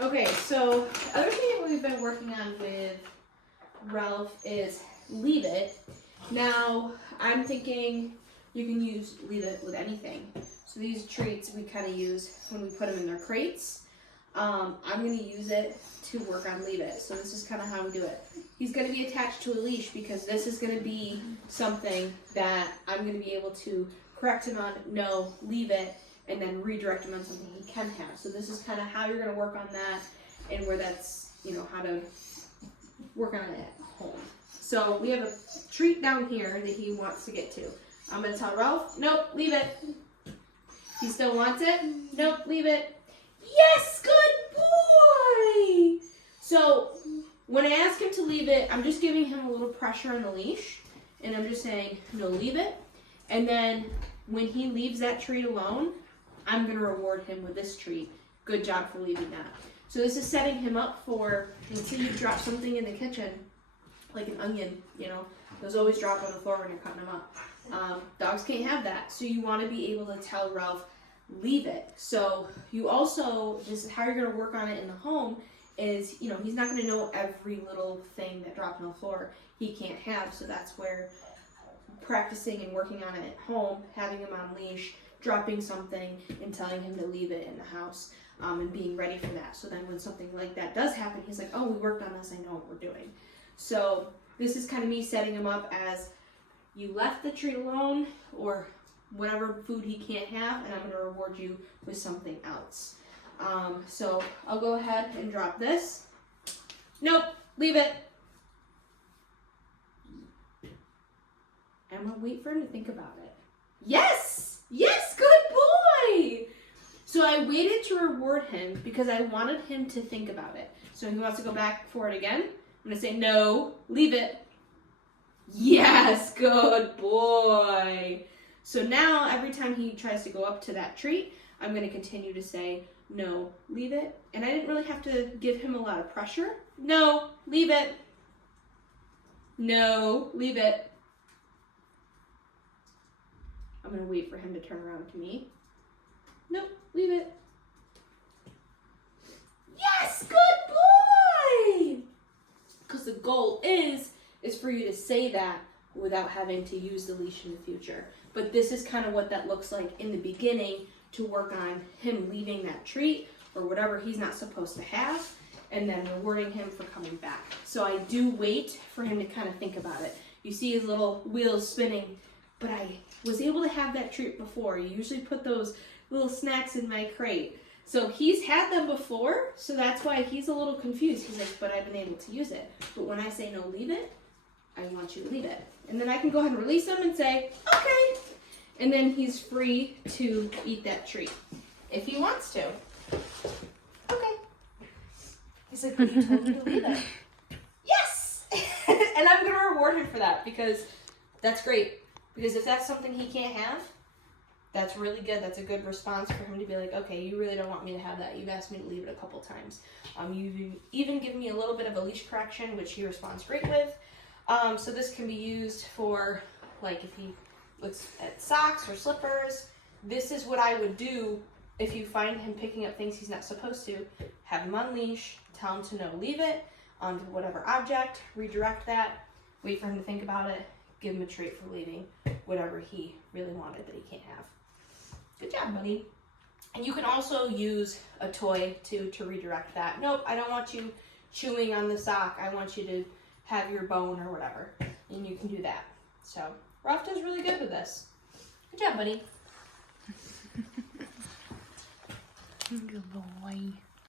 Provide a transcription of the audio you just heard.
Okay, so the other thing that we've been working on with Ralph is Leave It. Now, I'm thinking you can use Leave It with anything. So these treats we kind of use when we put them in their crates. I'm going to use it to work on Leave It. So this is kind of how we do it. He's going to be attached to a leash because this is going to be something that I'm going to be able to correct him on, no, leave it, and then redirect him on something he can have. So this is kind of how you're going to work on that and where that's, how to work on it at home. So we have a treat down here that he wants to get to. I'm going to tell Ralph, nope, leave it. He still wants it? Nope, leave it. Yes, good boy! So when I ask him to leave it, I'm just giving him a little pressure on the leash, and I'm just saying, no, leave it. And then when he leaves that treat alone, I'm going to reward him with this treat. Good job for leaving that. So this is setting him up for, let's say you drop something in the kitchen, like an onion, those always drop on the floor when you're cutting them up. Dogs can't have that. So you want to be able to tell Ralph, leave it. So you also, this is how you're going to work on it in the home, is, he's not going to know every little thing that dropped on the floor he can't have. So that's where practicing and working on it at home, having him on leash, dropping something and telling him to leave it in the house, and being ready for that. So then when something like that does happen, he's like, oh, we worked on this, I know what we're doing. So this is kind of me setting him up as you left the treat alone or whatever food he can't have, and I'm going to reward you with something else. So I'll go ahead and drop this. Nope, leave it. I'm going to wait for him to think about it. Yes! Yes, good boy! So I waited to reward him because I wanted him to think about it. So he wants to go back for it again. I'm going to say, no, leave it. Yes, good boy. So now every time he tries to go up to that treat, I'm going to continue to say, no, leave it. And I didn't really have to give him a lot of pressure. No, leave it. No, leave it. I'm going to wait for him to turn around to me. Nope, leave it. Yes, good boy! Because the goal is for you to say that without having to use the leash in the future. But this is kind of what that looks like in the beginning to work on him leaving that treat or whatever he's not supposed to have, and then rewarding him for coming back. So I do wait for him to kind of think about it. You see his little wheels spinning, but I was able to have that treat before. You usually put those little snacks in my crate. So he's had them before, so that's why he's a little confused. He's like, but I've been able to use it. But when I say no, leave it, I want you to leave it. And then I can go ahead and release him and say, okay. And then he's free to eat that treat if he wants to. Okay. He's like, but you told me to leave it. Yes! And I'm going to reward him for that because that's great. Because if that's something he can't have, that's really good. That's a good response for him to be like, okay, you really don't want me to have that. You've asked me to leave it a couple times. You've even given me a little bit of a leash correction, which he responds great with. So this can be used for, like, if he looks at socks or slippers. This is what I would do if you find him picking up things he's not supposed to. Have him on leash, tell him to no, leave it onto whatever object, redirect that, wait for him to think about it, give him a treat for leaving whatever he really wanted that he can't have. Good job, buddy. And you can also use a toy to redirect that. Nope, I don't want you chewing on the sock. I want you to have your bone or whatever. And you can do that. So Ralph does really good with this. Good job, buddy. Good boy.